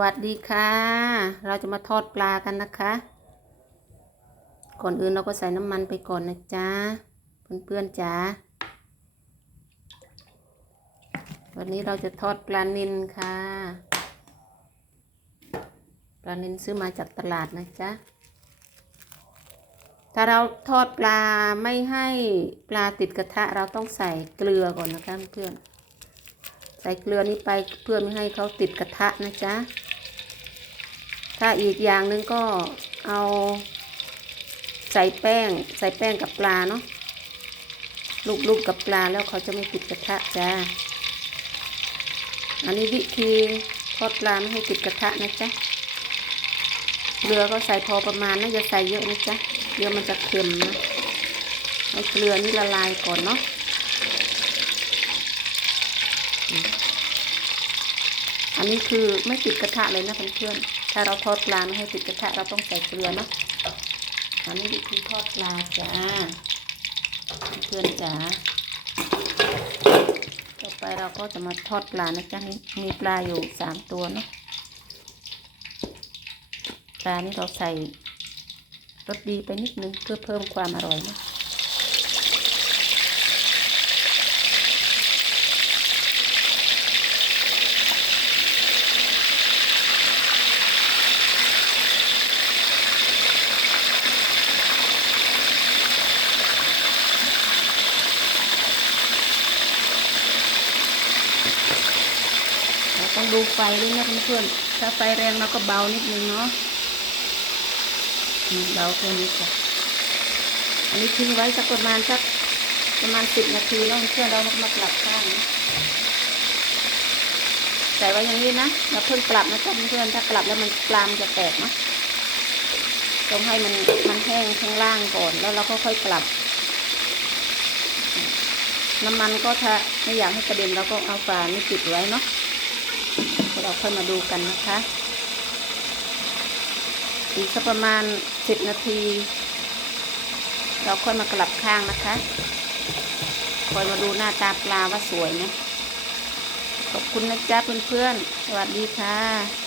วัสดีค่ะ เราจะมาทอดปลากันนะคะ ก่อนอื่นเราก็ใส่น้ำมันไปก่อนนะจ๊ะ เพื่อนๆจ๋า วันนี้เราจะทอดปลานิลค่ะ ปลานิลซื้อมาจากตลาดนะจ๊ะ ถ้าเราทอดปลาไม่ให้ปลาติดกระทะเราต้องใส่เกลือก่อนนะคะเพื่อน ใส่เกลือนี้ไปเพื่อไม่ให้เขาติดกระทะนะจ๊ะ ถ้าอีกอย่างหนึ่งก็เอาใส่แป้ง ใส่แป้งกับปลาเนาะลูกๆกับปลาแล้วเขาจะไม่ติดกระทะจ้า อันนี้วิธีทอดปลาไม่ให้ติดกระทะนะจ๊ะเกลือก็ใส่พอประมาณนะอย่าใส่เยอะนะจ๊ะเดี๋ยวมันจะเค็มนะให้เกลือนี่ละลายก่อนเนาะ อันนี้คือไม่ติดกระทะเลยนะเพื่อนๆถ้าเราทอดปลาไม่ให้ติดกระทะเราต้องใส่เกลือเนาะอันนี้วิธีทอดปลาจ้าเพื่อนจ๋าต่อไปเราก็จะมาทอดปลานะจ๊ะนี่มีปลาอยู่สามตัวเนาะปลานี่เราใส่รสดีไปนิดนึงเพื่อเพิ่มความอร่อยนะ ต้องดูไฟด้วยนะเพื่อนๆถ้าไฟแรงเราก็เบานิดนึงเนาะเบาแค่นี้จ้ะอันนี้ทิ้งไว้สักประมาณสักประมาณสิบนาทีแล้วเพื่อนเรามากลับข้างนะใส่ไว้อย่างนี้นะเราเพิ่งกลับนะจ๊ะเพื่อนๆถ้ากลับแล้วมันปลามจะแตกนะต้องให้มันมันแห้งข้างล่างก่อนแล้วเราก็ค่อยกลับ น้ำมันก็ถ้าไม่อยากให้กระเด็นเราก็เอาฝานี่ปิดไว้เนาะ เราค่อยมาดูกันนะคะอีกสักประมาณสิบนาที เราค่อยมากลับข้างนะคะคอยมาดูหน้าตาปลาว่าสวยไหมขอบคุณนะจ๊ะเพื่อนๆสวัสดีค่ะ